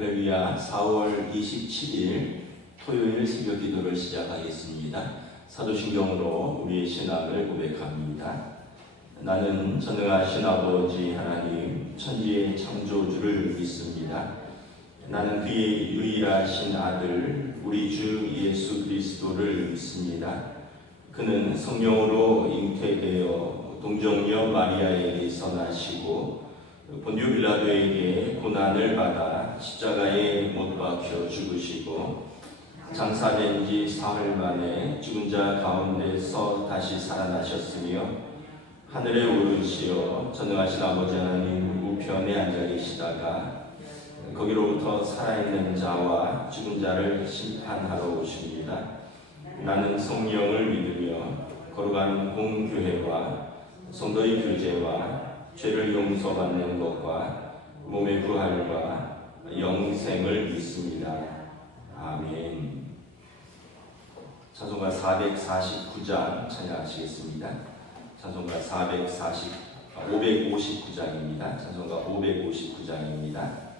할렐루야. 4월 27일 토요일 새벽 기도를 시작하겠습니다. 사도신경으로 우리의 신앙을 고백합니다. 나는 전능하신 아버지 하나님 천지의 창조주를 믿습니다. 나는 그의 유일하신 아들 우리 주 예수 그리스도를 믿습니다. 그는 성령으로 잉태되어 동정녀 마리아에게서 나시고 본디오 빌라도에게 고난을 받아 십자가에 못 박혀 죽으시고 장사된 지 사흘 만에 죽은 자 가운데서 다시 살아나셨으며 하늘에 오르시어 전능하신 아버지 하나님 우편에 앉아 계시다가 거기로부터 살아있는 자와 죽은 자를 심판하러 오십니다. 나는 성령을 믿으며 거룩한 공교회와 성도의 교제와 죄를 용서받는 것과 몸의 부활과 영생을 믿습니다. 아멘. 찬송가 449장 찬양하시겠습니다. 찬송가 559장입니다. 찬송가 559장입니다.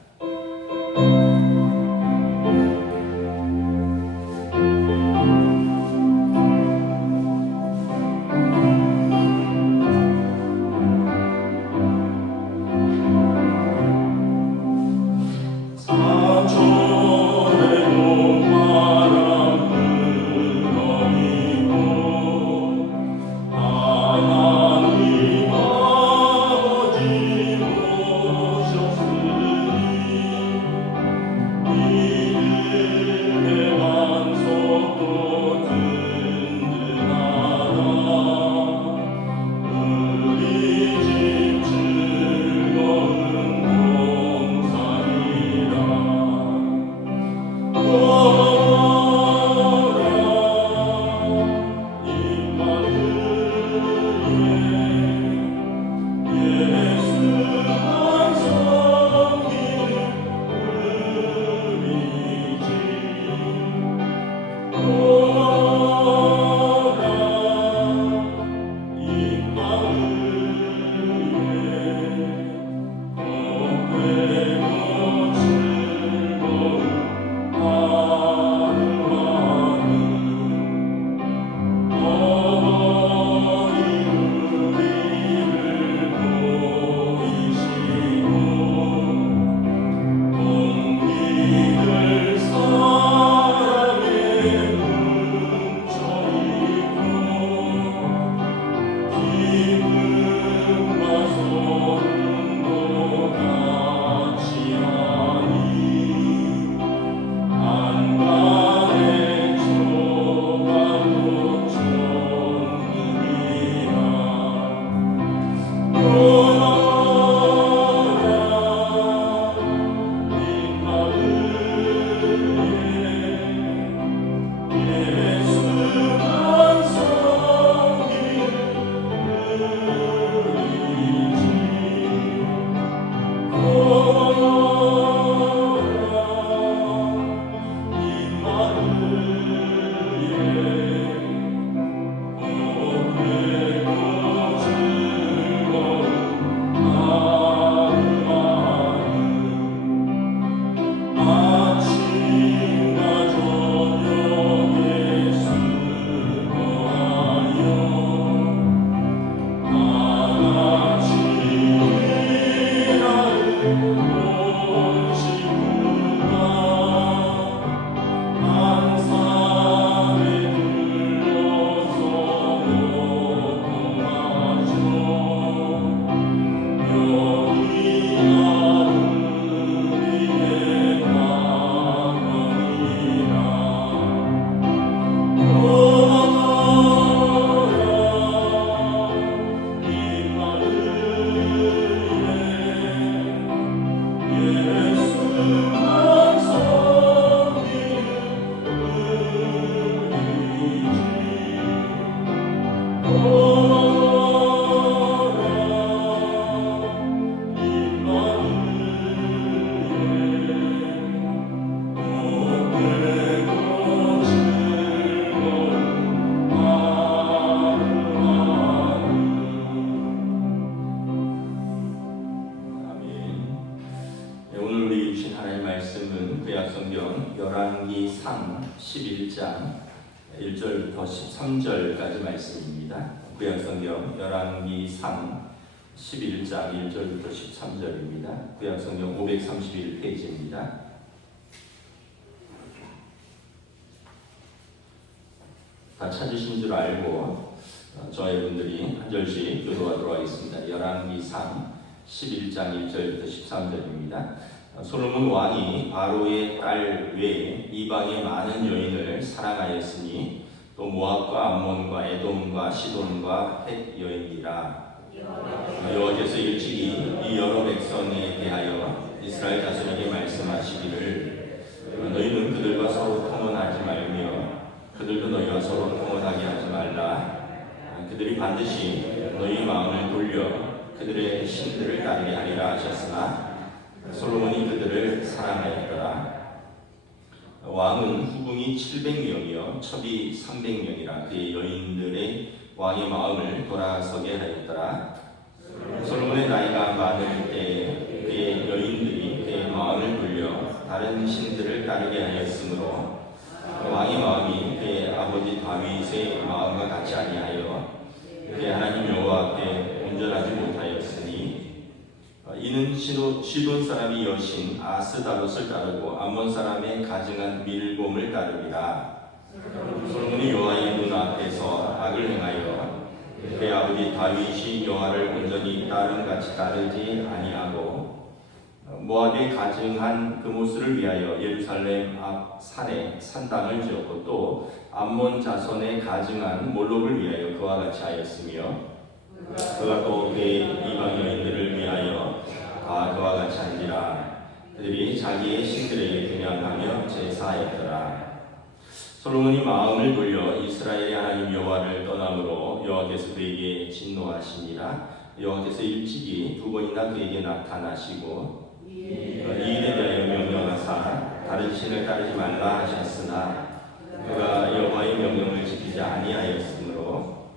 주신 하나님의 말씀은 구약성경 열왕기 3 11장 1절부터 13절까지 말씀입니다. 구약성경 열왕기 3 11장 1절부터 13절입니다. 구약성경 531페이지입니다. 다 찾으신 줄 알고 저희 분들이 한 절씩 교도하도록 하겠습니다. 열왕기 3 11장 1절부터 13절입니다. 솔로몬 왕이 바로의 딸 외에 이방의 많은 여인을 사랑하였으니 또 모압과 암몬과 에돔과 시돈과 헷 여인이라. 여호와께서 일찍이 이 여러 백성에 대하여 이스라엘 자손에게 말씀하시기를 너희는 그들과 서로 통혼하지 말며 그들도 너희와 서로 통혼하게 하지 말라. 그들이 반드시 너희 마음을 돌려 그들의 신들을 따르게 하리라 하셨으나 솔로몬이 그들을 사랑하였더라. 왕은 후궁이 700명이요 첩이 300명이라 그의 여인들의 왕의 마음을 돌아서게 하였더라. 솔로몬의 나이가 많을 때에 그의 여인들이 그의 마음을 돌려 다른 신들을 따르게 하였으므로 왕의 마음이 그의 아버지 다윗의 마음과 같이 아니하여 그의 하나님 여호와 앞에 온전하지 못하였으니 이는 시돈 사람이 여신 아스다롯을 따르고 암몬 사람의 가증한 밀곰을 따르리라. 솔로몬이 여호와의 눈 앞에서 악을 행하여 그의 아버지 다윗이 여호와를 온전히 따름같이 따르지 아니하고 모압에 가증한 그모스를 위하여 예루살렘 앞 산에 산당을 지었고 또 암몬 자손의 가증한 몰록을 위하여 그와 같이 하였으며 그가 또 그의 이방 여인들을 위하여 다 그와 같이 한지라. 그들이 자기의 신들에게 분향하며 제사하였더라. 솔로몬이 마음을 돌려 이스라엘의 하나님 여호와를 떠남으로 여호와께서 그에게 진노하시니라. 여호와께서 일찍이 두 번이나 그에게 나타나시고 이 일에 대하여 명령하사 다른 신을 따르지 말라 하셨으나 그가 여호와의 명령을 지키지 아니하였으므로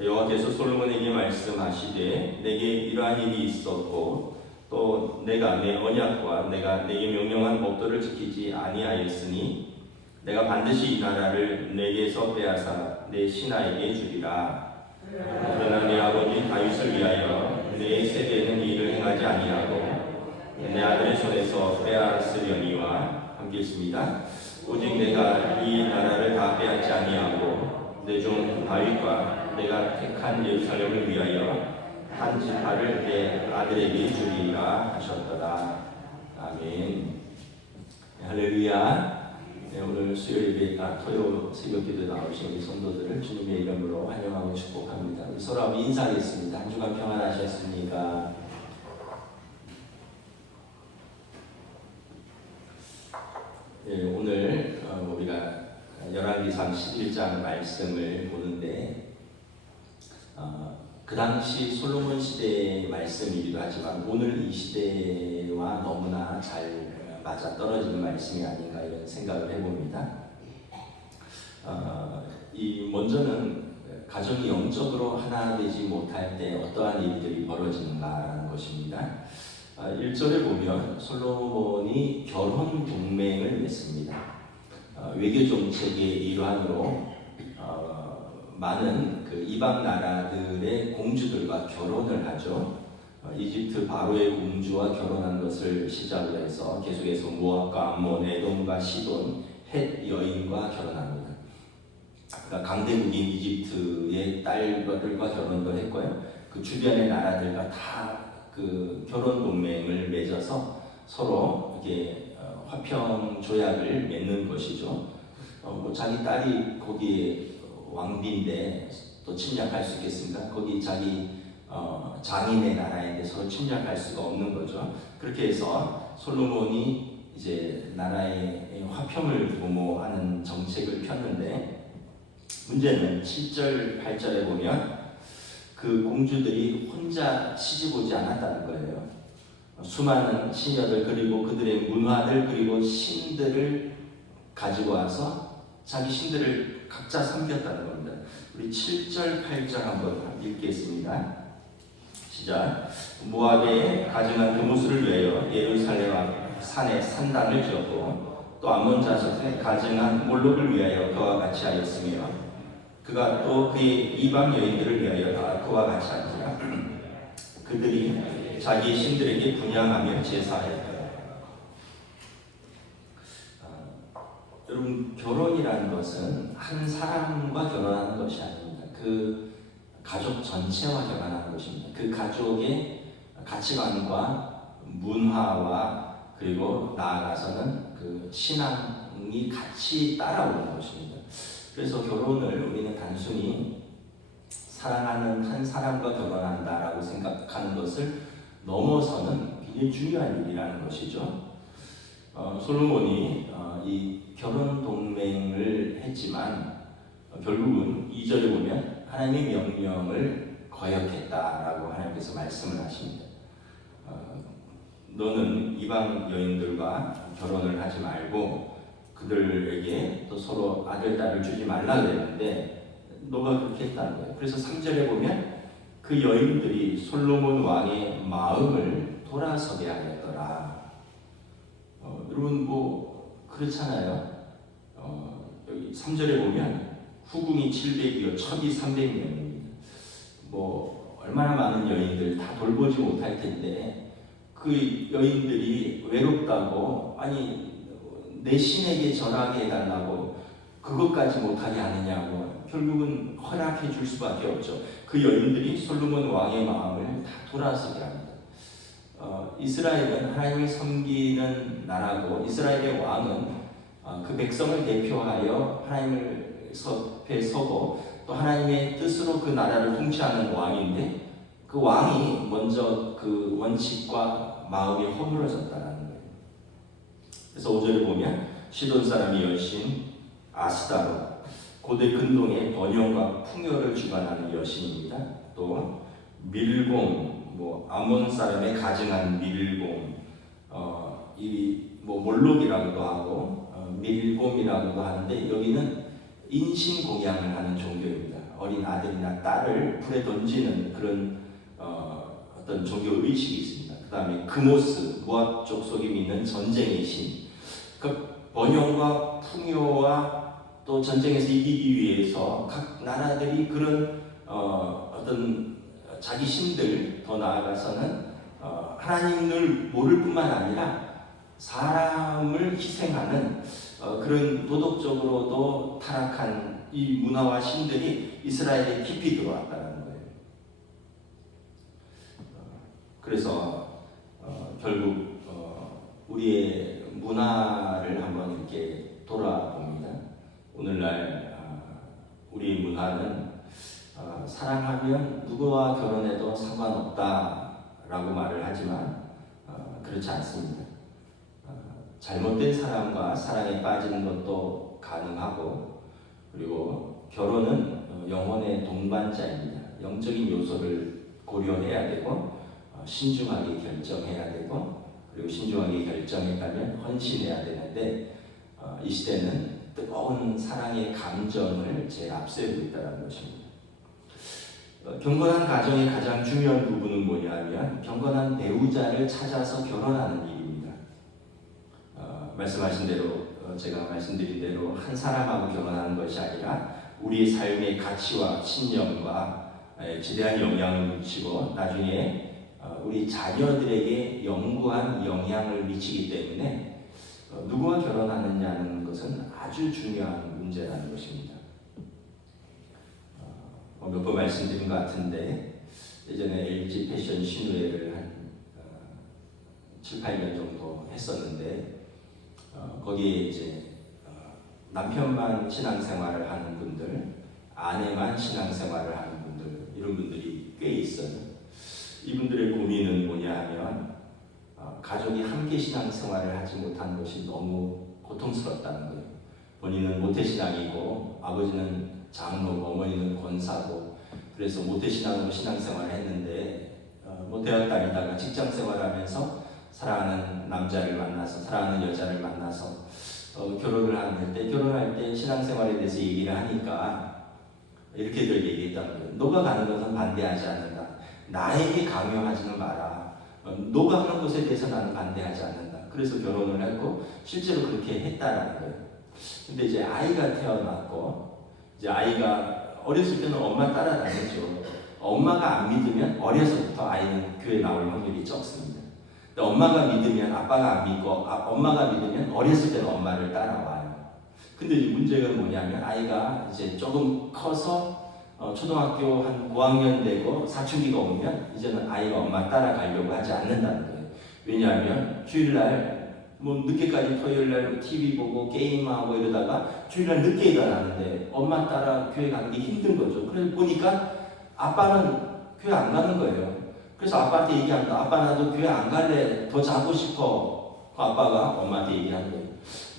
여호와께서 솔로몬에게 말씀하시되 내게 이러한 일이 있었고 또 내가 내 언약과 내가 내게 명령한 법도를 지키지 아니하였으니 내가 반드시 이 나라를 내게서 빼앗아 내 신하에게 주리라. 그러나 내 아버지 다윗을 위하여 내 세대는 이 일을 행하지 아니하고 내 아들의 손에서 빼앗으려니와 함께 있습니다. 오직 내가 이 나라를 다 빼앗지 아니하고 내 종 다윗과 내가 택한 예루살렘을 위하여 한 지파를 내 아들에게 주리라 하셨더라. 아멘. 할렐루야. 네, 오늘 수요일 예배, 토요 새벽 기도에 나오신 우리 성도들을 주님의 이름으로 환영하고 축복합니다. 우리 서로 한번 인사하겠습니다. 한 주간 평안하셨습니까? 네, 오늘 우리가 열왕기 31장 말씀을 보는데 그 당시 솔로몬 시대의 말씀이기도 하지만 오늘 이 시대와 너무나 잘 맞아 떨어지는 말씀이 아닌가 이런 생각을 해봅니다. 먼저는 가정이 영적으로 하나 되지 못할 때 어떠한 일들이 벌어지는가라는 것입니다. 1절에 보면 솔로몬이 결혼 동맹을 맺습니다. 외교 정책의 일환으로 많은 그 이방 나라들의 공주들과 결혼을 하죠. 이집트 바로의 공주와 결혼한 것을 시작으로 해서 계속해서 모압과 암몬, 에돔과 시돈, 헷 여인과 결혼합니다. 그러니까 강대국인 이집트의 딸들과 결혼도 했고요. 그 주변의 나라들과 다 그 결혼 동맹을 맺어서 서로 이렇게 화평 조약을 맺는 것이죠. 자기 딸이 거기에 왕비인데 또 침략할 수 있겠습니까? 거기 자기 장인의 나라인데 서로 침략할 수가 없는 거죠. 그렇게 해서 솔로몬이 이제 나라의 화평을 도모하는 정책을 폈는데 문제는 7절, 8절에 보면 그 공주들이 혼자 시집 오지 않았다는 거예요. 수많은 시녀들 그리고 그들의 문화들 그리고 신들을 가지고 와서 자기 신들을 각자 섬겼다는 겁니다. 우리 7절, 8절 한번 읽겠습니다. 시작. 모압에 가증한 그모스를 위하여 예루살렘 앞 산에 산당을 지었고 또 암몬 자손에 가증한 몰록을 위하여 그와 같이 하였으며 그가 또 그의 이방 여인들을 위하여 그와 같이 한지라. 그들이 자기 신들에게 분향하며 제사하였더라. 여러분, 결혼이라는 것은 한 사람과 결혼하는 것이 아닙니다. 그 가족 전체와 결혼하는 것입니다. 그 가족의 가치관과 문화와 그리고 나아가서는 그 신앙이 같이 따라오는 것입니다. 그래서 결혼을 우리는 단순히 사랑하는 한 사람과 결혼한다라고 생각하는 것을 넘어서는 굉장히 중요한 일이라는 것이죠. 솔로몬이 이 결혼 동맹을 했지만 결국은 2절에 보면 하나님의 명령을 거역했다라고 하나님께서 말씀을 하십니다. 너는 이방 여인들과 결혼을 하지 말고 그들에게 또 서로 아들, 딸을 주지 말라 그랬는데 너가 그렇게 했다는 거예요. 그래서 3절에 보면 그 여인들이 솔로몬 왕의 마음을 돌아서게 하였더라. 여러분 그렇잖아요. 여기 3절에 보면 후궁이 700이요 첩이 300명입니다. 얼마나 많은 여인들 다 돌보지 못할 텐데 그 여인들이 외롭다고 아니 내 신에게 절하게 해달라고 그것까지 못하게 하느냐고 결국은 허락해 줄 수밖에 없죠. 그 여인들이 솔로몬 왕의 마음을 다 돌아서게 합니다. 이스라엘은 하나님을 섬기는 나라고 이스라엘의 왕은 그 백성을 대표하여 하나님을 앞에 서고 또 하나님의 뜻으로 그 나라를 통치하는 왕인데 그 왕이 먼저 그 원칙과 마음이 허물어졌다는 거예요. 그래서 5절에 보면 시돈 사람의 여신 아스다로 고대 근동의 번영과 풍요를 주관하는 여신입니다. 또 밀공 아몬 사람의 가증한 밀공 몰록이라고도 하고 밀곰이라고도 하는데 여기는 인신공양을 하는 종교입니다. 어린 아들이나 딸을 불에 던지는 그런 어떤 종교 의식이 있습니다. 그 다음에 그모스 모압 족속이 믿는 전쟁의 신. 그 번영과 풍요와 또 전쟁에서 이기기 위해서 각 나라들이 그런 어떤 자기 신들 더 나아가서는 하나님을 모를 뿐만 아니라 사람을 희생하는 그런 도덕적으로도 타락한 이 문화와 신들이 이스라엘에 깊이 들어왔다는 거예요. 그래서 결국 우리의 문화를 한번 이렇게 돌아봅니다. 오늘날 우리의 문화는 사랑하면 누구와 결혼해도 상관없다라고 말을 하지만 그렇지 않습니다. 잘못된 사람과 사랑에 빠지는 것도 가능하고 그리고 결혼은 영혼의 동반자입니다. 영적인 요소를 고려해야 되고 신중하게 결정해야 되고 그리고 신중하게 결정했다면 헌신해야 되는데 이 시대는 뜨거운 사랑의 감정을 제일 앞세우고 있다는 것입니다. 경건한 가정의 가장 중요한 부분은 뭐냐면 경건한 배우자를 찾아서 결혼하는 일입니다. 말씀하신 대로 제가 말씀드린 대로 한 사람하고 결혼하는 것이 아니라 우리의 삶의 가치와 신념과 지대한 영향을 미치고 나중에 우리 자녀들에게 영구한 영향을 미치기 때문에 누구와 결혼하느냐는 것은 아주 중요한 문제라는 것입니다. 몇 번 말씀드린 것 같은데 예전에 LG 패션 신우회를 한 7, 8년 정도 했었는데 거기에 이제 남편만 신앙생활을 하는 분들, 아내만 신앙생활을 하는 분들 이런 분들이 꽤 있어요. 이분들의 고민은 뭐냐 하면 가족이 함께 신앙생활을 하지 못하는 것이 너무 고통스럽다는 거예요. 본인은 모태신앙이고 아버지는 장로고 어머니는 권사고 그래서 모태신앙으로 신앙생활을 했는데 모태학 다니다가 직장생활하면서 사랑하는 남자를 만나서 사랑하는 여자를 만나서 결혼할 때 신앙생활에 대해서 얘기를 하니까 이렇게들 얘기했다는 거예요. 너가 가는 것은 반대하지 않는다. 나에게 강요하지는 마라. 너가 하는 것에 대해서 나는 반대하지 않는다. 그래서 결혼을 했고 실제로 그렇게 했다라는 거예요. 근데 이제 아이가 태어났고 이제 아이가 어렸을 때는 엄마 따라다녔죠. 엄마가 안 믿으면 어려서부터 아이는 교회 나올 확률이 적습니다. 근데 엄마가 믿으면 아빠가 안 믿고 엄마가 믿으면 어렸을 때는 엄마를 따라와요. 근데 이제 문제가 뭐냐면 아이가 이제 조금 커서 초등학교 한 5학년 되고 사춘기가 오면 이제는 아이가 엄마 따라가려고 하지 않는다는 거예요. 왜냐하면 주일날 뭐 늦게까지 토요일날 TV 보고 게임하고 이러다가 주일날 늦게 일어나는데 엄마 따라 교회 가는 게 힘든 거죠. 그래서 보니까 아빠는 교회 안 가는 거예요. 그래서 아빠한테 얘기합니다. 아빠 나도 교회 안 갈래. 더 자고 싶어. 아빠가 엄마한테 얘기하는 거예요.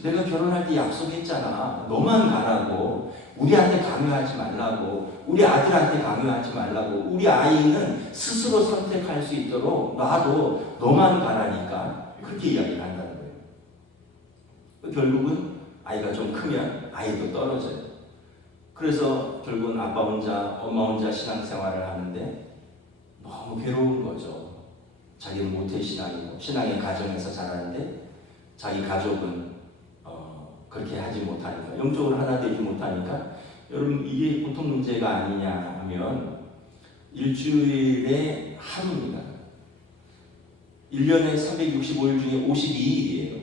내가 결혼할 때 약속했잖아. 너만 가라고. 우리한테 강요하지 말라고. 우리 아들한테 강요하지 말라고. 우리 아이는 스스로 선택할 수 있도록 놔도 너만 가라니까. 그렇게 이야기를 한다는 거예요. 결국은 아이가 좀 크면 아이도 떨어져요. 그래서 결국은 아빠 혼자, 엄마 혼자 신앙생활을 하는데 너무 괴로운 거죠. 자기는 모태신앙이고 신앙의 가정에서 자라는데 자기 가족은 그렇게 하지 못하니까, 영적으로 하나 되지 못하니까, 여러분 이게 보통 문제가 아니냐 하면 일주일에 하루입니다. 1년에 365일 중에 52일이에요.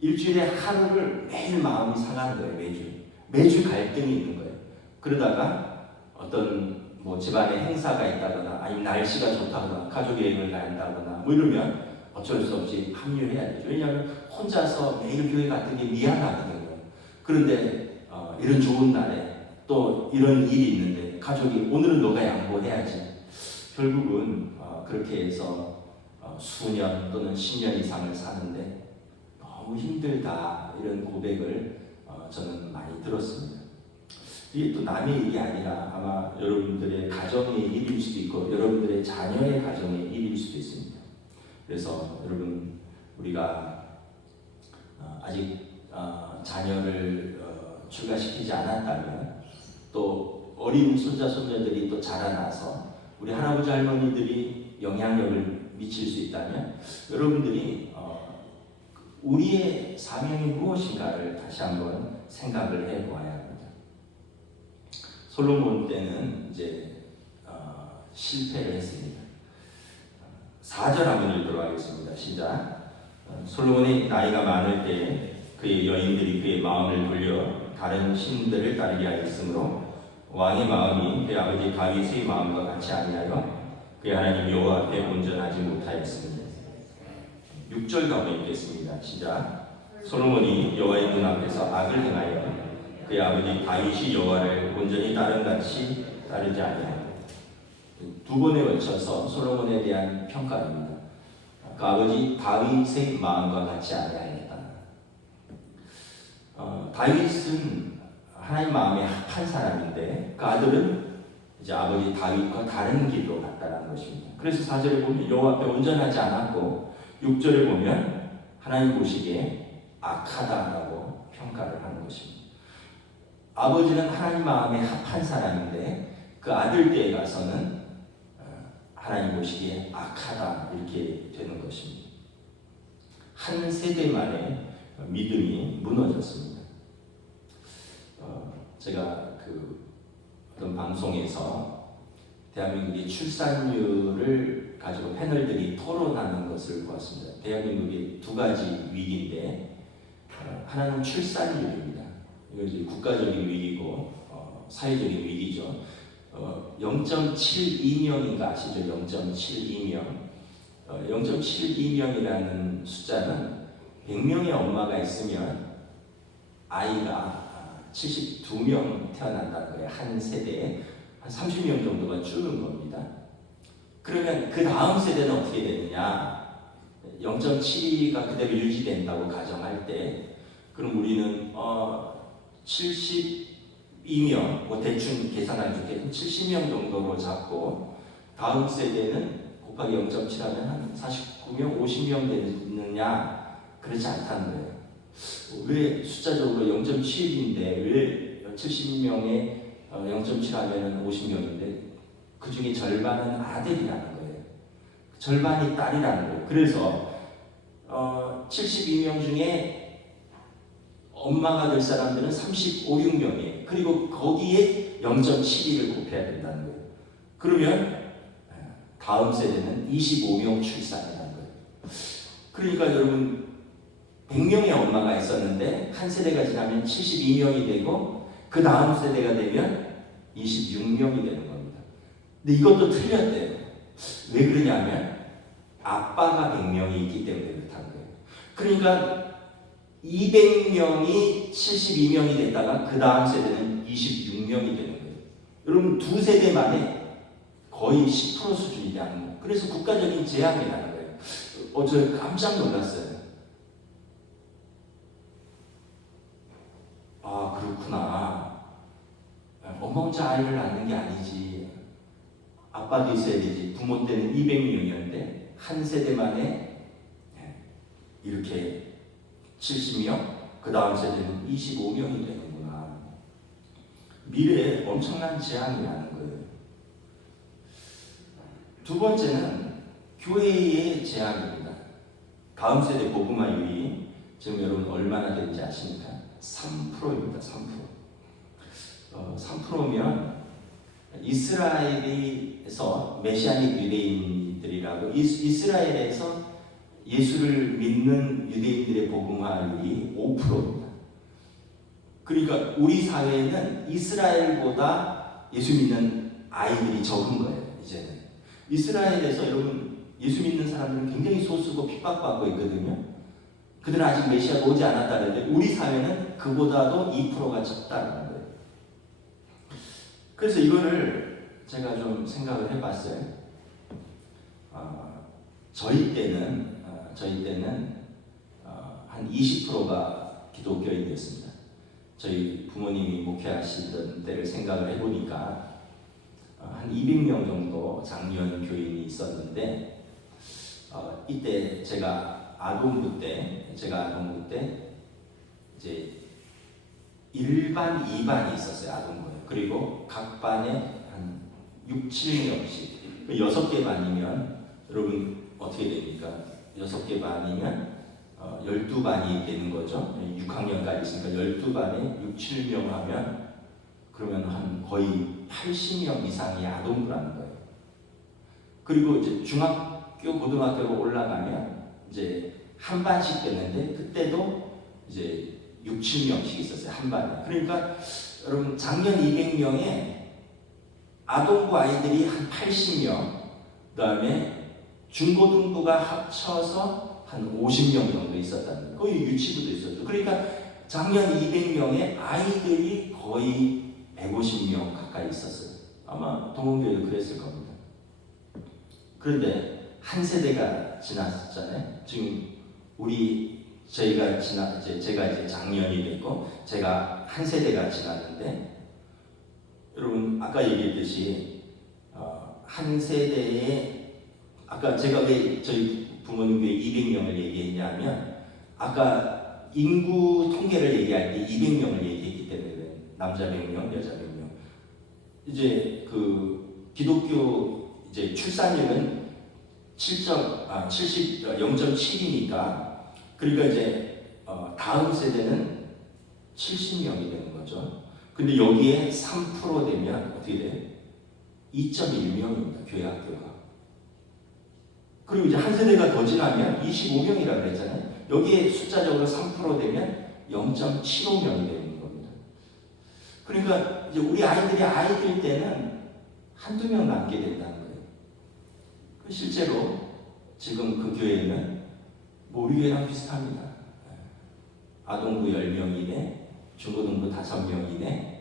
일주일에 하루를 매일 마음이 상한 거예요. 매주 갈등이 있는 거예요. 그러다가 어떤 뭐 집안에 행사가 있다거나 아니면 날씨가 좋다거나 가족 여행을 간다거나 뭐 이러면 어쩔 수 없이 합류해야 되죠. 왜냐하면 혼자서 매일 교회 같은 게 미안하거든요. 그런데 이런 좋은 날에 또 이런 일이 있는데 가족이 오늘은 너가 양보해야지. 결국은 그렇게 해서 수년 또는 10년 이상을 사는데 너무 힘들다, 이런 고백을 저는 많이 들었습니다. 이게 또 남의 일이 아니라 아마 여러분들의 가정의 일일 수도 있고 여러분들의 자녀의 가정의 일일 수도 있습니다. 그래서 여러분, 우리가 아직 자녀를 출가시키지 않았다면, 또 어린 손자 손녀들이 또 자라나서 우리 할아버지 할머니들이 영향력을 미칠 수 있다면, 여러분들이 우리의 사명이 무엇인가를 다시 한번 생각을 해보아야 합니다. 솔로몬 때는 이제 실패를 했습니다. 4절 한번 읽도록 하겠습니다. 시작. 솔로몬이 나이가 많을 때 그의 여인들이 그의 마음을 돌려 다른 신들을 따르게 하였으므로 왕의 마음이 그의 아버지 다윗의 마음과 같이 아니하여 그의 하나님 여호와 앞에 온전하지 못하였습니다. 6절 가운데 읽겠습니다. 시작. 솔로몬이 여호와의 눈앞에서 악을 행하여 그의 아버지 다윗이 여호와를 온전히 따름같이 따르지 아니하여. 두 번에 걸쳐서 솔로몬에 대한 평가입니다. 그 아버지 다윗의 마음과 같이 아니하였다. 다윗은 하나님 마음에 합한 사람인데 그 아들은 이제 아버지 다윗과 다른 길로 갔다는 것입니다. 그래서 4절에 보면 여호와 앞에 온전하지 않았고 6절에 보면 하나님 보시기에 악하다라고 평가를 하는 것입니다. 아버지는 하나님 마음에 합한 사람인데 그 아들 때에 가서는 하나님 보시기에 악하다, 이렇게 되는 것입니다. 한 세대 만에 믿음이 무너졌습니다. 제가 어떤 방송에서 대한민국의 출산율을 가지고 패널들이 토론하는 것을 보았습니다. 대한민국의 두 가지 위기인데 하나는 출산율입니다. 이거 이제 국가적인 위기고 사회적인 위기죠. 0.72명인가 아시죠? 0.72명. 0.72명이라는 숫자는 100명의 엄마가 있으면 아이가 72명 태어난다는 거예요. 한 세대에 한 30명 정도가 줄는 겁니다. 그러면 그 다음 세대는 어떻게 되느냐? 0.72가 그대로 유지된다고 가정할 때, 그럼 우리는 72명, 뭐 대충 계산하기 좋게 70명 정도로 잡고, 다음 세대는 곱하기 0.7하면 한 49명, 50명 되느냐? 그렇지 않다는 거예요. 왜 숫자적으로 0.7인데 왜 70명에 0.7 하면 50명인데 그 중에 절반은 아들이라는 거예요. 절반이 딸이라는 거예요. 그래서 72명 중에 엄마가 될 사람들은 35, 6명이에요. 그리고 거기에 0.72를 곱해야 된다는 거예요. 그러면 다음 세대는 25명 출산이라는 거예요. 그러니까 여러분 100명의 엄마가 있었는데 한 세대가 지나면 72명이 되고 그 다음 세대가 되면 26명이 되는 겁니다. 근데 이것도 틀렸대요. 왜 그러냐면 아빠가 100명이 있기 때문에 그렇다는 거예요. 그러니까 200명이 72명이 됐다가 그 다음 세대는 26명이 되는 거예요. 여러분 두 세대 만에 거의 10% 수준이 되는 거예요. 그래서 국가적인 재앙이라는 거예요. 저 깜짝 놀랐어요. 아, 그렇구나. 엄마 혼자 아이를 낳는 게 아니지. 아빠도 있어야 되지. 부모 때는 200명이었는데 한 세대 만에 이렇게 70명, 그 다음 세대는 25명이 되는구나. 미래에 엄청난 재앙이 나는 거예요. 두 번째는 교회의 재앙입니다. 다음 세대 복음화율이 지금 여러분 얼마나 되는지 아십니까? 3%입니다. 3%. 3%면 이스라엘에서 메시아닉 유대인들이라고 이스라엘에서 예수를 믿는 유대인들의 복음화율이 5%입니다. 그러니까 우리 사회에는 이스라엘보다 예수 믿는 아이들이 적은 거예요. 이제는 이스라엘에서 여러분 예수 믿는 사람들은 굉장히 소수고 핍박받고 있거든요. 그들은 아직 메시아가 오지 않았다는데 우리 사회는 그보다도 2%가 적다는 거예요. 그래서 이거를 제가 좀 생각을 해봤어요. 저희 때는 한 20%가 기독교인이었습니다. 저희 부모님이 목회하시던 때를 생각을 해보니까 한 200명 정도 장년 교인이 있었는데 이때 제가 아동부 때 이제 1반, 2반이 있었어요. 아동부에. 그리고 각 반에 한 6, 7명씩 6개 반이면 여러분 어떻게 됩니까? 6개 반이면 12반이 되는 거죠. 6학년까지 있으니까 12반에 6, 7명 하면 그러면 한 거의 80명 이상이 아동부라는 거예요. 그리고 이제 중학교, 고등학교로 올라가면 이제 한 반씩 되는데 그때도 이제 6, 7명씩 있었어요. 한 반에. 그러니까 여러분 작년 200명에 아동부 아이들이 한 80명, 그 다음에 중고등부가 합쳐서 한 50명 정도 있었다는 거예요. 거의 유치부도 있었죠. 그러니까 작년 200명에 아이들이 거의 150명 가까이 있었어요. 아마 동원교회도 그랬을 겁니다. 그런데 한 세대가 지났잖아요. 지금 제가 이제 작년이 됐고 제가 한 세대가 지났는데 여러분 아까 얘기했듯이 한 세대에 아까 제가 왜 저희 부모님 교회 200명을 얘기했냐면 아까 인구 통계를 얘기할 때 200명을 얘기했기 때문에 남자 100명, 여자 100명. 이제 그 기독교 이제 출산율은 0.7이니까 그러니까 이제 다음 세대는 70명이 되는 거죠. 근데 여기에 3% 되면 어떻게 돼요? 2.1명입니다. 교회 학교가. 그리고 이제 한 세대가 더 지나면 25명이라고 그랬잖아요. 여기에 숫자적으로 3% 되면 0.75명이 되는 겁니다. 그러니까 이제 우리 아이들이 아이들 때는 한두 명 남게 된다는 거예요. 실제로 지금 그 교회는 우리 교회랑 비슷합니다. 아동부 10명이네, 중고등부 5명이네.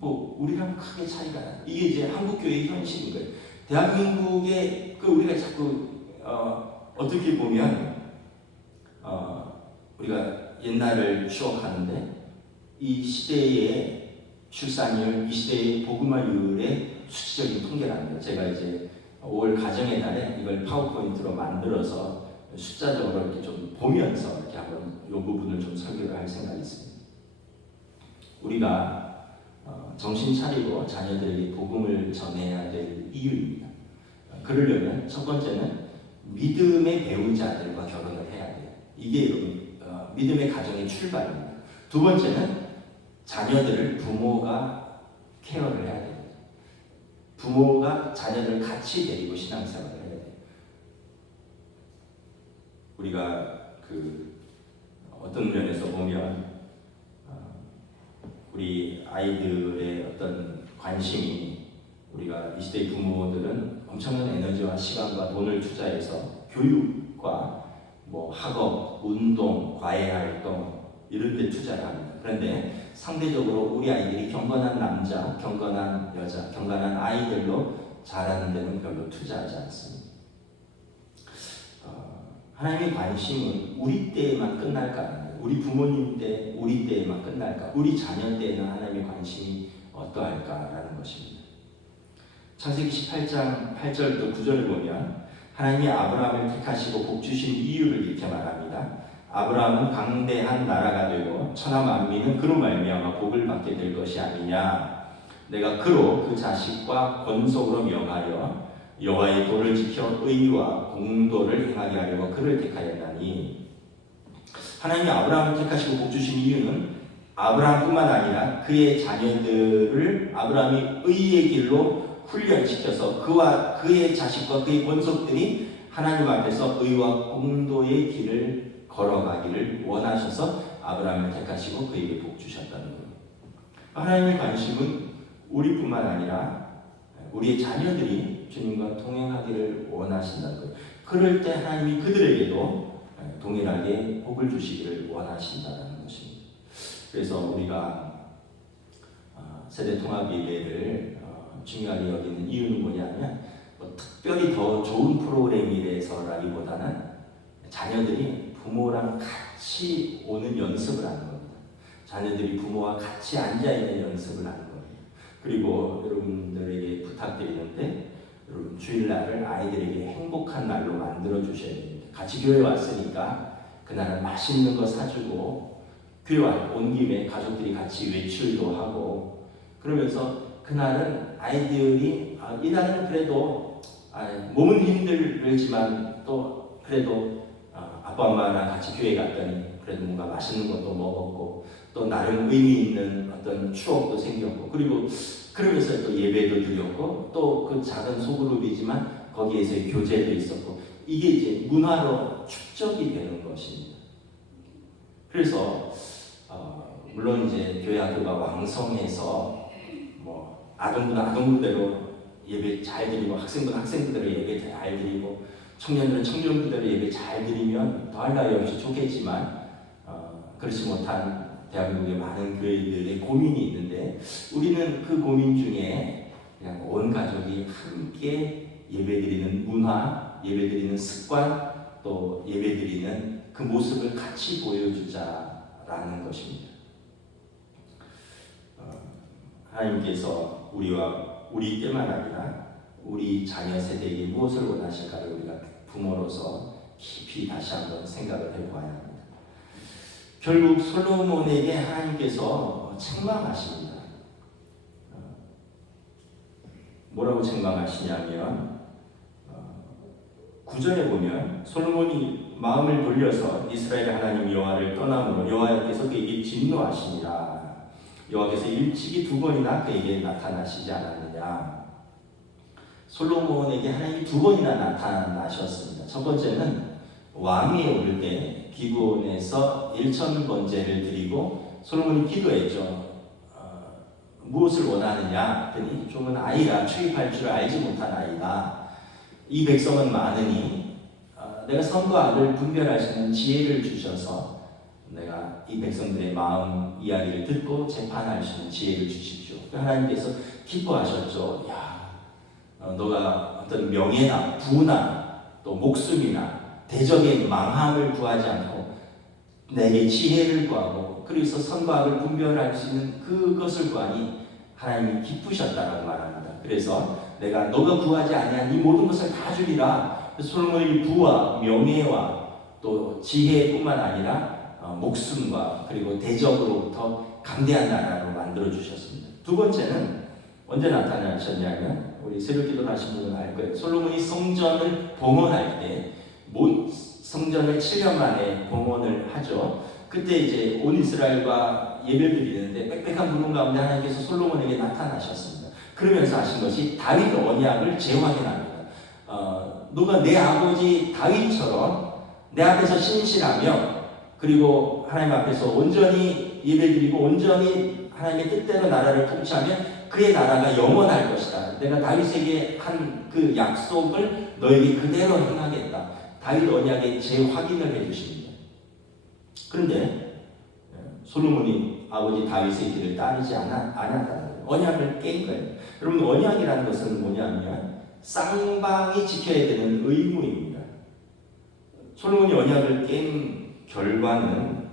우리랑 크게 차이가 나요. 이게 이제 한국 교회의 현실인 거예요. 대한민국의 우리가 자꾸 어떻게 보면 우리가 옛날을 추억하는데 이 시대의 출산율, 이 시대의 복음화율의 수치적인 통계랍니다. 제가 이제 5월 가정의 달에 이걸 파워포인트로 만들어서 숫자적으로 이렇게 좀 보면서 이렇게 한번 이 부분을 좀 설교를 할 생각이 있습니다. 우리가 정신 차리고 자녀들에게 복음을 전해야 될 이유입니다. 그러려면 첫 번째는 믿음의 배우자 자들과 결혼을 해야 돼요. 이게 여러분 믿음의 가정의 출발입니다. 두 번째는 자녀들을 부모가 케어를 해야 돼요. 부모가 자녀들을 같이 데리고 신앙생활을 해야 돼요. 우리가 어떤 면에서 보면 우리 아이들의 어떤 관심이 우리가 이 시대의 부모들은 엄청난 에너지와 시간과 돈을 투자해서 교육과 학업, 운동, 과외활동 이런 데 투자를 합니다. 그런데 상대적으로 우리 아이들이 경건한 남자, 경건한 여자, 경건한 아이들로 자라는 데는 별로 투자하지 않습니다. 하나님의 관심은 우리 때에만 끝날까? 우리 부모님 때, 우리 때에만 끝날까? 우리 자녀 때에는 하나님의 관심이 어떠할까라는 것입니다. 창세기 18장 8절부터 9절을 보면 하나님이 아브라함을 택하시고 복주신 이유를 이렇게 말합니다. 아브라함은 강대한 나라가 되고 천하 만민은 그로 말미암아 복을 받게 될 것이 아니냐. 내가 그로 그 자식과 권속으로 명하여 여호와의 도를 지켜 의와 공도를 행하게 하려고 그를 택하였나니. 하나님이 아브라함을 택하시고 복주신 이유는 아브라함뿐만 아니라 그의 자녀들을 아브라함이 의의 길로 훈련시켜서 그와 그의 자식과 그의 권속들이 하나님 앞에서 의와 공도의 길을 걸어가기를 원하셔서 아브라함을 택하시고 그에게 복 주셨다는 거예요. 하나님의 관심은 우리뿐만 아니라 우리의 자녀들이 주님과 동행하기를 원하신다는 거예요. 그럴 때 하나님이 그들에게도 동일하게 복을 주시기를 원하신다는 것입니다. 그래서 우리가 세대 통합 예배를 중요하게 여기는 이유는 뭐냐면 특별히 더 좋은 프로그램이라서라기보다는 자녀들이 부모랑 같이 오는 연습을 하는 겁니다. 자녀들이 부모와 같이 앉아있는 연습을 하는 거예요. 그리고 여러분들에게 부탁드리는데 여러분 주일날을 아이들에게 행복한 날로 만들어 주셔야 됩니다. 같이 교회 왔으니까 그날은 맛있는 거 사주고 교회 온 김에 가족들이 같이 외출도 하고 그러면서 그날은 아이들이 이날은 그래도 몸은 힘들지만 또 그래도 아빠 엄마랑 같이 교회 갔더니 그래도 뭔가 맛있는 것도 먹었고 또 나름 의미 있는 어떤 추억도 생겼고 그리고 그러면서 또 예배도 드렸고 또 그 작은 소그룹이지만 거기에서 교제도 있었고 이게 이제 문화로 축적이 되는 것입니다. 그래서 물론 이제 교회 학교가 왕성해서 아동부는 아동부대로 예배 잘 드리고 학생부는 학생부대로 예배 잘 드리고 청년들은 청년부대로 예배 잘 드리면 더할 나위 없이 좋겠지만 그렇지 못한 대한민국의 많은 교회들의 고민이 있는데 우리는 그 고민 중에 그냥 온 가족이 함께 예배드리는 문화, 예배드리는 습관, 또 예배드리는 그 모습을 같이 보여주자라는 것입니다. 하나님께서 우리 때만 아니라 우리 자녀 세대에게 무엇을 원하실까를 우리가 부모로서 깊이 다시 한번 생각을 해보아야 합니다. 결국 솔로몬에게 하나님께서 책망하십니다. 뭐라고 책망하시냐면 9절에 보면 솔로몬이 마음을 돌려서 이스라엘 하나님 여호와를 떠남으로 여호와께서 그에게 진노하시니라. 여호와께서 일찍이 2번이나 그에게 나타나시지 않았느냐. 솔로몬에게 하나님이 2번이나 나타나셨습니다. 첫 번째는 왕위에 오를 때 기브온에서 1000번제를 드리고 솔로몬이 기도했죠. 무엇을 원하느냐 했더니 좀은 아이라 출입할 줄 알지 못한 아이다. 이 백성은 많으니 내가 선과 악을 분별할 수 있는 지혜를 주셔서 내가 이 백성들의 마음 이야기를 듣고 재판할 수 있는 지혜를 주십시오. 하나님께서 기뻐하셨죠. 너가 어떤 명예나 부나 또 목숨이나 대적의 망함을 구하지 않고 내게 지혜를 구하고 그래서 선과 악을 분별할 수 있는 그것을 구하니 하나님이 기쁘셨다고 말합니다. 그래서 내가 너가 구하지 아니한 이 모든 것을 다 주리라. 솔로몬이 부와 명예와 또 지혜뿐만 아니라 목숨과 그리고 대적으로부터 강대한 나라로 만들어 주셨습니다. 두 번째는 언제 나타나셨냐면 우리 새벽 기도를 하신 분은 알 거예요. 솔로몬이 성전을 봉헌할 때 성전을 7년 만에 봉헌을 하죠. 그때 이제 온 이스라엘과 예배를 드리는데 빽빽한 구름 가운데 하나님께서 솔로몬에게 나타나셨습니다. 그러면서 하신 것이 다윗 언약을 재확인합니다. 너가 내 아버지 다윗처럼 내 앞에서 신실하며 그리고 하나님 앞에서 온전히 예배드리고 온전히 하나님의 뜻대로 나라를 통치하면 그의 나라가 영원할 것이다. 내가 다윗에게 한 그 약속을 너에게 그대로 행하겠다. 다윗 언약의 재확인을 해주십니다. 그런데 솔로몬이 아버지 다윗의 길을 따르지 않았다는 거예요. 언약을 깬 거예요. 여러분, 언약이라는 것은 뭐냐면 쌍방이 지켜야 되는 의무입니다. 솔로몬이 언약을 깬 결과는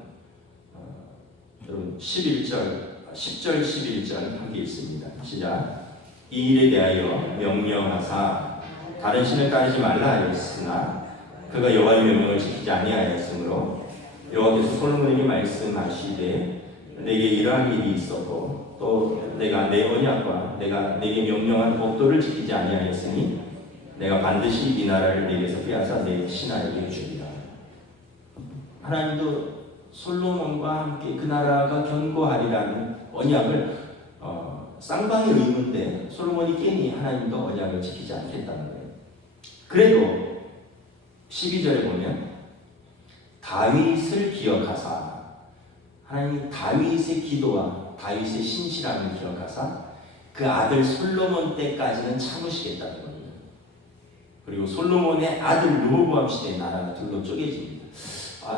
여러분 10절 11절 함께 있습니다. 시작. 이 일에 대하여 명령하사 다른 신을 따르지 말라 하였으나 그가 여호와의 명령을 지키지 아니하였으므로 여호와께서 솔로몬에게 말씀하시되 내게 이러한 일이 있었고 또 내가 내 언약과 내가 내게 명령한 법도를 지키지 아니하였으니 내가 반드시 이 나라를 내게서 빼앗아 내 신하에게 주리라. 하나님도 솔로몬과 함께 그 나라가 견고하리라는 언약을 쌍방의 의무인데 솔로몬이 깨니 하나님도 언약을 지키지 않겠다는 거예요. 그래도 12절에 보면 다윗을 기억하사 하나님이 다윗의 기도와 다윗의 신실함을 기억하사 그 아들 솔로몬 때까지는 참으시겠다는 겁니다. 그리고 솔로몬의 아들 르호보암 시대의 나라가 둘로 쪼개집니다.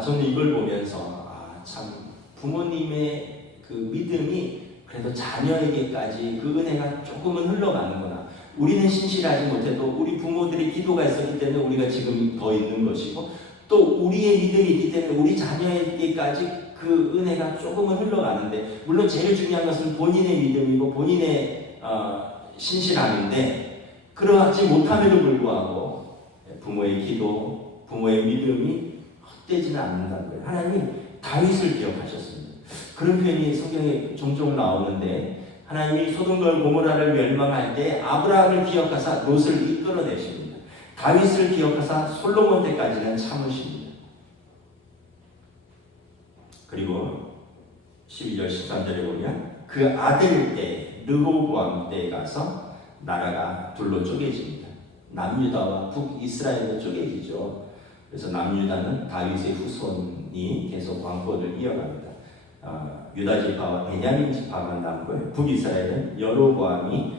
저는 이걸 보면서 참 부모님의 그 믿음이 그래도 자녀에게까지 그 은혜가 조금은 흘러가는구나. 우리는 신실하지 못해도 우리 부모들의 기도가 있었기 때문에 우리가 지금 더 있는 것이고 또 우리의 믿음이 있기 때문에 우리 자녀에게까지 그 은혜가 조금은 흘러가는데 물론 제일 중요한 것은 본인의 믿음이고 본인의 신실함인데 그러하지 못함에도 불구하고 부모의 기도, 부모의 믿음이 헛되지는 않는다는 거예요. 하나님이 다윗을 기억하셨습니다. 그런 표현이 성경에 종종 나오는데 하나님이 소돔과 고모라를 멸망할 때 아브라함을 기억하사 롯을 이끌어내십니다. 다윗을 기억하사 솔로몬 때까지는 참으십니다. 그리고 12절 13절에 보면 그 아들 때 르호보암 때에 가서 나라가 둘로 쪼개집니다. 남유다와 북이스라엘로 쪼개지죠. 그래서 남유다는 다윗의 후손이 계속 왕권을 이어갑니다. 유다 지파와 베냐민 지파만 남고요. 북이스라엘은 여로보암이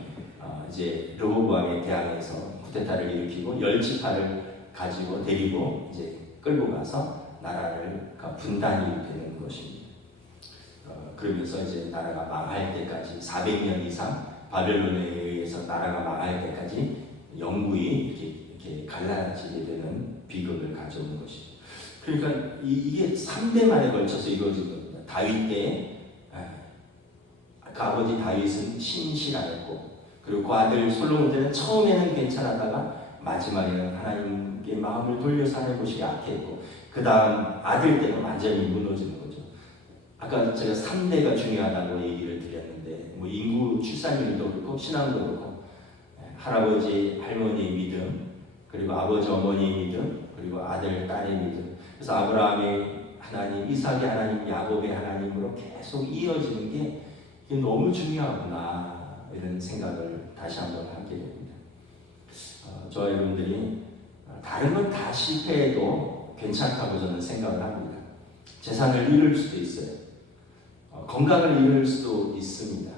이제 르호보암에 대항해서 쿠데타를 일으키고 10지파를 가지고 데리고 이제 끌고 가서 나라를 분단이 되는 것입니다. 그러면서 이제 나라가 망할 때까지 400년 이상 바벨론에 의해서 나라가 망할 때까지 영구히 이렇게 갈라지게 되는 비극을 가져오는 것이죠. 그러니까 이게 3대 만에 걸쳐서 이루어진 겁니다. 다윗 때에 그 아버지 다윗은 신실하였고 그리고 그 아들 솔로몬 때는 처음에는 괜찮았다가 마지막에는 하나님께 마음을 돌려서 하는 것이 약했고 그 다음 아들 때는 완전히 무너지는 거죠. 아까 제가 3대가 중요하다고 얘기를 드렸는데 뭐 인구 출산율도 그렇고 신앙도 그렇고 할아버지 할머니의 믿음 그리고 아버지 어머니의 믿음 그리고 아들 딸의 믿음 그래서 아브라함의 하나님, 이삭의 하나님, 야곱의 하나님으로 계속 이어지는 게 이게 너무 중요하구나 이런 생각을 다시 한번 하게 됩니다. 저 여러분들이 다른 건 다 실패해도 괜찮다고 저는 생각을 합니다. 재산을 잃을 수도 있어요. 건강을 잃을 수도 있습니다.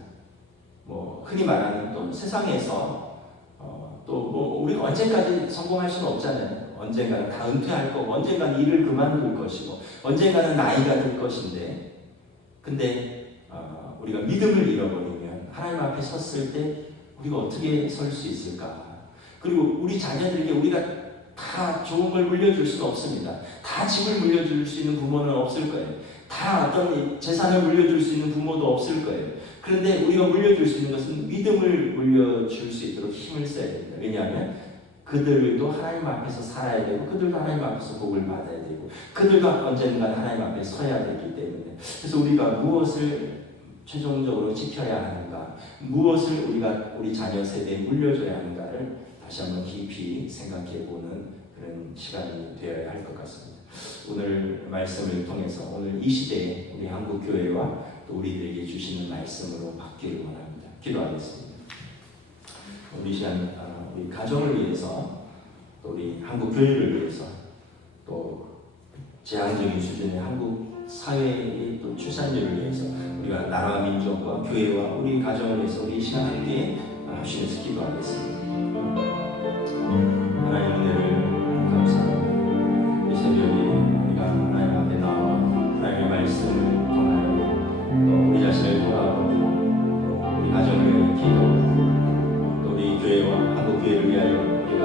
뭐 흔히 말하는 또 세상에서 또 뭐 우리가 언제까지 성공할 수는 없잖아요. 언젠가는 다 은퇴할 거고 언젠가는 일을 그만둘 것이고 언젠가는 나이가 들 것인데 근데 우리가 믿음을 잃어버리면 하나님 앞에 섰을 때 우리가 어떻게 설 수 있을까? 그리고 우리 자녀들에게 우리가 다 좋은 걸 물려줄 수는 없습니다. 다 집을 물려줄 수 있는 부모는 없을 거예요. 다 어떤 재산을 물려줄 수 있는 부모도 없을 거예요. 그런데 우리가 물려줄 수 있는 것은 믿음을 물려줄 수 있도록 힘을 써야 됩니다. 왜냐하면 그들도 하나님 앞에서 살아야 되고 그들도 하나님 앞에서 복을 받아야 되고 그들도 언젠가 하나님 앞에 서야 되기 때문에 그래서 우리가 무엇을 최종적으로 지켜야 하는가 무엇을 우리가 우리 자녀 세대에 물려줘야 하는가를 다시 한번 깊이 생각해 보는 그런 그런 시간이 되어야 할 것 같습니다. 오늘 말씀을 통해서 오늘 이 시대에 우리 한국교회와 또 우리들에게 주시는 말씀으로 받기를 원합니다. 기도하겠습니다. 우리 시간 우리 가정을 위해서 또 우리 한국교회를 위해서 또 재앙적인 수준의 한국 사회의 또 출산율을 위해서 우리가 나라와 민족과 교회와 우리 가정을 위해서 우리 이 시간 함께 합심해서 기도하겠습니다. 하나님의 은혜를 감사합니다. 이 새벽에 우리가 하나님 앞에 나와 하나님의 말씀을 통하여 또 우리 자신을 돌아보고 또 우리 가정을 위해 기도 또 우리 교회와 한국교회를 위하여 우리가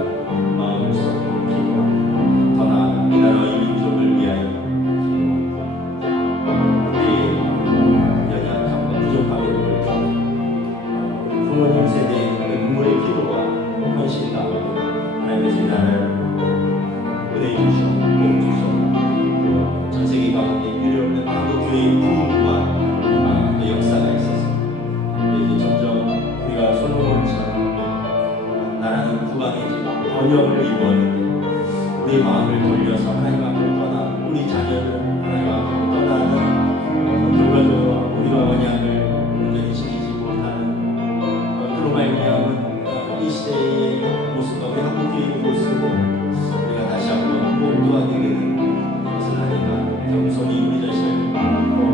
마음을 쏟고 기도하고 더 나아가 이 나라의 민족을 위하여 우리의 연약함과 부족함을 돌이켜 우리 부모님 세대의 눈물의 기도와 헌신 가운데 하나님의 재단을 은혜 주셔, 복 주셔, 전 세계 가운데 유례없는 한국교회의 부흥과 그 역사가 있어서 이제 점점 우리가 솔로몬처럼 나라는 부강해지고 번영을 이루었는데 우리 마음을 돌려서 하나님 앞을 떠나 우리 자녀를 하나님 앞을 떠나는 결과적으로 우리가 언약을 온전히 지키지 못하는 그로 말미암은 이 시대의 모습과 우리 한국교회의 모습을 우리가 다시 한번 목도하게 되는 것을 하니까 겸손히 우리 자신을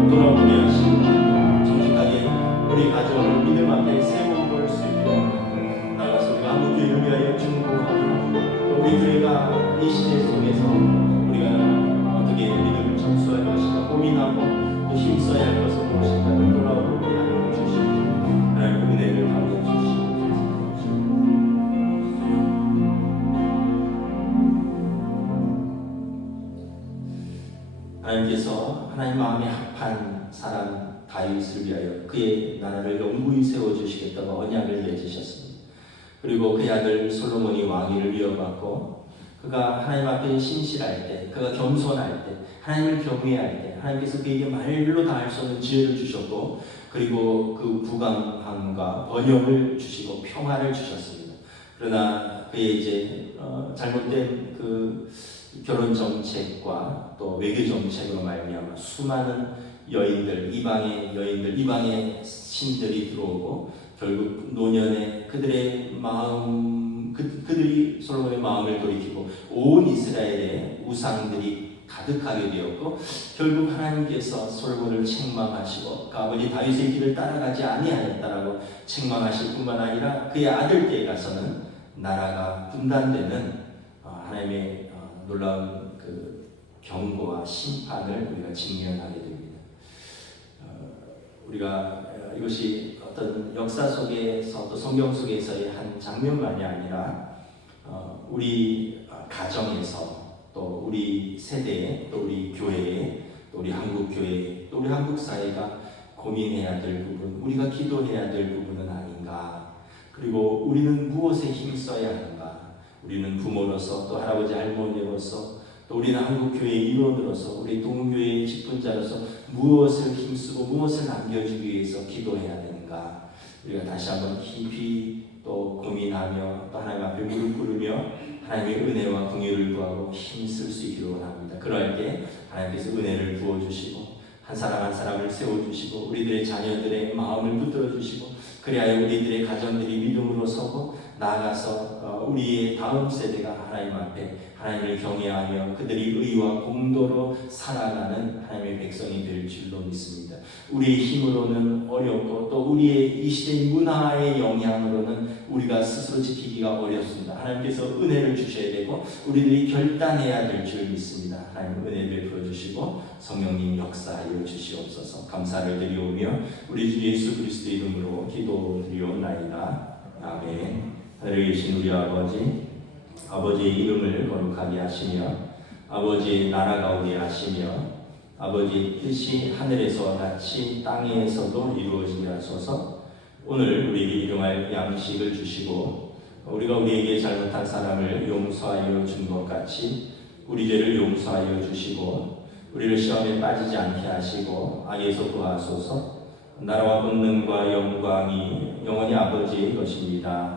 돌아보게 하시고 정직하게 우리 가정을 믿음 앞에 세워볼 수 있게 나가서 우리가 한국교회를 위하여 중보하고 우리 교회가 이 시대 속에서 우리가 어떻게 믿음을 전수할 것인가 고민하고 또 힘써야 할 것은 무엇인가를 돌아보게 하여 주시고 하나님의 은혜를 가져 주시고 하나님께서 하나님 마음에 합한 사람 다윗을 위하여 그의 나라를 영구히 세워주시겠다고 언약을 맺으셨습니다. 그리고 그의 아들 솔로몬이 왕위를 이어받고 그가 하나님 앞에 신실할 때, 그가 겸손할 때, 하나님을 경외할 때 하나님께서 그에게 말로 다 할 수 없는 지혜를 주셨고 그리고 그 부강함과 번영을 주시고 평화를 주셨습니다. 그러나 그의 이제 잘못된 그 결혼 정책과 또 외교 정책으로 말미암아 수많은 여인들, 이방의 여인들, 이방의 신들이 들어오고 결국 노년에 그들의 마음, 그들이 솔로몬의 마음을 돌이키고 온 이스라엘의 우상들이 가득하게 되었고 결국 하나님께서 솔로몬을 책망하시고 그 아버지 다윗의 길을 따라가지 아니하였다라고 책망하실 뿐만 아니라 그의 아들때에 가서는 나라가 분단되는 하나님의 놀라운 그 경고와 심판을 우리가 직면하게 됩니다. 우리가 이것이 어떤 역사 속에서 또 성경 속에서의 한 장면만이 아니라 우리 가정에서 또 우리 세대에 또 우리 교회에 또 우리 한국 교회 또 우리 한국 사회가 고민해야 될 부분, 우리가 기도해야 될 부분은 아닌가? 그리고 우리는 무엇에 힘써야 하는가? 우리는 부모로서 또 할아버지 할머니로서 또 우리는 한국교회의 일원으로서 우리 동교회의 직분자로서 무엇을 힘쓰고 무엇을 남겨주기 위해서 기도해야 되는가? 우리가 다시 한번 깊이 또 고민하며 또 하나님 앞에 무릎 꿇으며 하나님의 은혜와 긍휼을 구하고 힘쓸 수 있기를 원합니다. 그럴 때 하나님께서 은혜를 부어주시고 한 사람 한 사람을 세워주시고 우리들의 자녀들의 마음을 붙들어주시고 그리하여 우리들의 가정들이 믿음으로 서고 나아가서 우리의 다음 세대가 하나님 앞에 하나님을 경외하며 그들이 의와 공도로 살아가는 하나님의 백성이 될 줄로 믿습니다. 우리의 힘으로는 어렵고 또 우리의 이 시대의 문화의 영향으로는 우리가 스스로 지키기가 어렵습니다. 하나님께서 은혜를 주셔야 되고 우리들이 결단해야 될 줄 믿습니다. 하나님 은혜 베풀어 주시고 성령님 역사하여 주시옵소서. 감사를 드리오며 우리 주 예수 그리스도 이름으로 기도드리옵나이다. 아멘. 하늘에 계신 우리 아버지의 이름을 거룩하게 하시며 아버지의 나라가 오게 하시며 아버지의 뜻이 하늘에서와 같이 땅에서도 이루어지게 하소서. 오늘 우리에게 일용할 양식을 주시고 우리가 우리에게 잘못한 사람을 용서하여 준 것 같이 우리 죄를 용서하여 주시고 우리를 시험에 빠지지 않게 하시고 악에서 구하소서. 나라와 권능과 영광이 영원히 아버지의 것입니다.